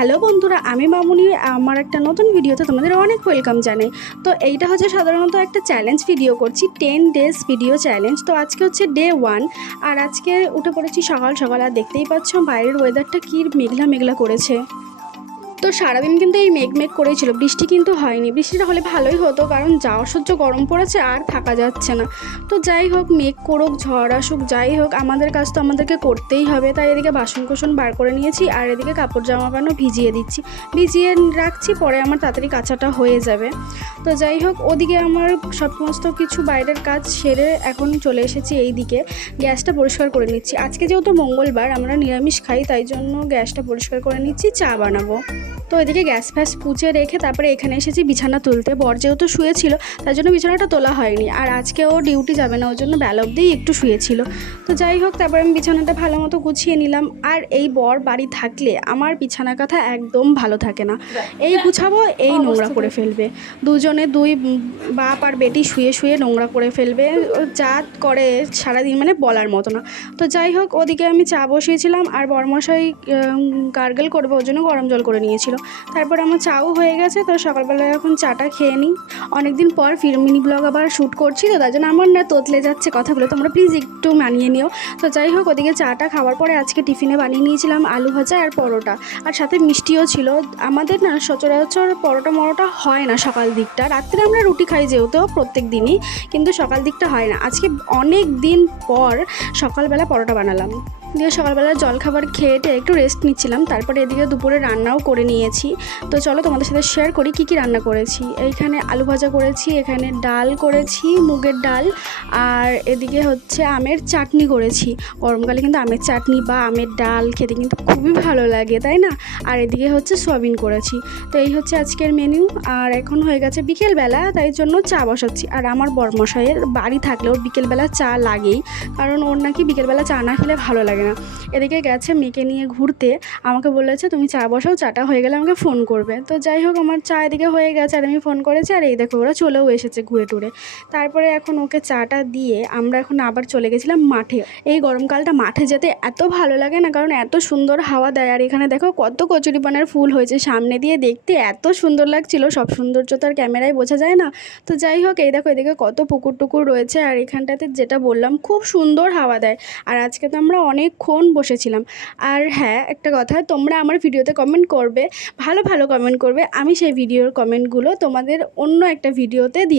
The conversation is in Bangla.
হ্যালো বন্ধুরা, আমি মামুনি। আমার একটা নতুন ভিডিওতে তোমাদের অনেক ওয়েলকাম জানাই। তো এইটা হচ্ছে সাধারণত একটা চ্যালেঞ্জ ভিডিও করছি, 10 ডেজ ভিডিও চ্যালেঞ্জ। তো আজকে হচ্ছে ডে 1, আর আজকে উঠে পড়েছি সকাল সকাল। আর দেখতেই পাচ্ছ বাইরের ওয়েদারটা কি মেঘলা মেঘলা করেছে। তো সারাদিন কিন্তু এই মেঘ করেই ছিল, বৃষ্টি কিন্তু হয়নি। বৃষ্টিটা হলে ভালোই হতো, কারণ যা অসহ্য গরম পড়েছে আর থাকা যাচ্ছে না। তো যাই হোক, মেঘ করুক ঝড় আসুক যাই হোক, আমাদের কাজ তো আমাদেরকে করতেই হবে। তাই এদিকে বাসন কোসন বার করে নিয়েছি, আর এদিকে কাপড় জামা প্যান্টও ভিজিয়ে দিচ্ছি, ভিজিয়ে রাখছি, পরে আমার তাড়াতাড়ি কাচাটা হয়ে যাবে। তো যাই হোক, ওদিকে আমার সমস্ত কিছু বাইরের কাজ সেরে এখন চলে এসেছি এই দিকে। গ্যাসটা পরিষ্কার করে নিচ্ছি। আজকে যেহেতু মঙ্গলবার, আমরা নিরামিষ খাই, তাই জন্য গ্যাসটা পরিষ্কার করে নিচ্ছি, চা বানাবো। তো এদিকে গ্যাস ফ্যাস পুছে রেখে তারপরে এখানে এসেছি বিছানা তুলতে। বর যেহেতু শুয়েছিল তার জন্য বিছানাটা তোলা হয়নি, আর আজকে ও ডিউটি যাবে না, ওর জন্য বেলা অবধিই একটু শুয়েছিল। তো যাই হোক, তারপরে আমি বিছানাটা ভালো মতো গুছিয়ে নিলাম। আর এই বর বাড়ি থাকলে আমার বিছানা কথা একদম ভালো থাকে না। এই গুছাবো, এই নোংরা করে ফেলবে। দুজনে দুই বাপ আর বেটি শুয়ে শুয়ে নোংরা করে ফেলবে। ও যা করে সারাদিন মানে বলার মতো না। তো যাই হোক, ওদিকে আমি চা বসিয়েছিলাম, আর বরমশাই গার্গল করবে, ওর জন্য গরম জল করে নিয়েছিল। তারপর আমার চাও হয়ে গেছে। তো সকালবেলায় এখন চাটা খেয়ে নিই। অনেকদিন পর মিনি ব্লগ আবার শ্যুট করছি, তো তার জন্য আমার না তোতলে যাচ্ছে কথাগুলো, তোমরা প্লিজ একটু মানিয়ে নিও। তো যাই হোক, ওদিকে চাটা খাওয়ার পরে আজকে টিফিনে বানিয়ে নিয়েছিলাম আলু ভাজা আর পরোটা, আর সাথে মিষ্টিও ছিল। আমাদের না সচরাচর পরোটা মরোটা হয় না সকাল দিকটা, রাত্রে আমরা রুটি খাই যেহেতু প্রত্যেক দিনই, কিন্তু সকাল দিকটা হয় না। আজকে অনেক দিন পর সকালবেলা পরোটা বানালাম। দিয়ে সকালবেলা জলখাবার খেয়ে একটু রেস্ট নিচ্ছিলাম। তারপরে এদিকে দুপুরে রান্নাও করে নিয়েছি। তো চলো তোমাদের সাথে শেয়ার করি কী কী রান্না করেছি। এইখানে আলু ভাজা করেছি, এখানে ডাল করেছি, মুগের ডাল, আর এদিকে হচ্ছে আমের চাটনি করেছি। গরমকালে কিন্তু আমের চাটনি বা আমের ডাল খেতে কিন্তু খুবই ভালো লাগে, তাই না? আর এদিকে হচ্ছে সয়াবিন করেছি। তো এই হচ্ছে আজকের মেনু। আর এখন হয়ে গেছে বিকেলবেলা, তাই জন্য চা বসাচ্ছি। আর আমার বরমশাইয়ের বাড়ি থাকলেও বিকেলবেলা চা লাগেই, কারণ ওর নাকি বিকেলবেলা চা না খেলে ভালো লাগে না। এদিকে গেছে মেয়েকে নিয়ে ঘুরতে, আমাকে বলেছে তুমি চা বসাও, চাটা হয়ে গেলে আমাকে ফোন করবে। তো যাই হোক, আমার চা এদিকে হয়ে গেছে, আর আমি ফোন করেছি, আর এই দেখো ওরা চলেও এসেছে ঘুরে টুরে। তারপরে এখন ওকে চাটা দিয়ে আমরা এখন আবার চলে গেছিলাম মাঠে। এই গরমকালটা মাঠে যেতে এত ভালো লাগে না, কারণ এত সুন্দর হাওয়া দেয়। আর এখানে দেখো কত কচুরিপানার ফুল হয়েছে সামনে দিয়ে, দেখতে এত সুন্দর লাগছিল। সব সৌন্দর্য তো আর ক্যামেরায় বোঝা যায় না। তো যাই হোক, এই দেখো এদিকে কত পুকুর টুকুর রয়েছে, আর এখানটাতে যেটা বললাম খুব সুন্দর হাওয়া দেয়। আর আজকে তো আমরা অনেকক্ষণ বসেছিলাম। আর হ্যাঁ, একটা কথা, তোমরা আমার ভিডিওতে কমেন্ট করবে, ভালো ভালো কমেন্ট করবে। আমি সেই ভিডিওর কমেন্টগুলো তোমাদের অন্য একটা ভিডিওতে দিয়ে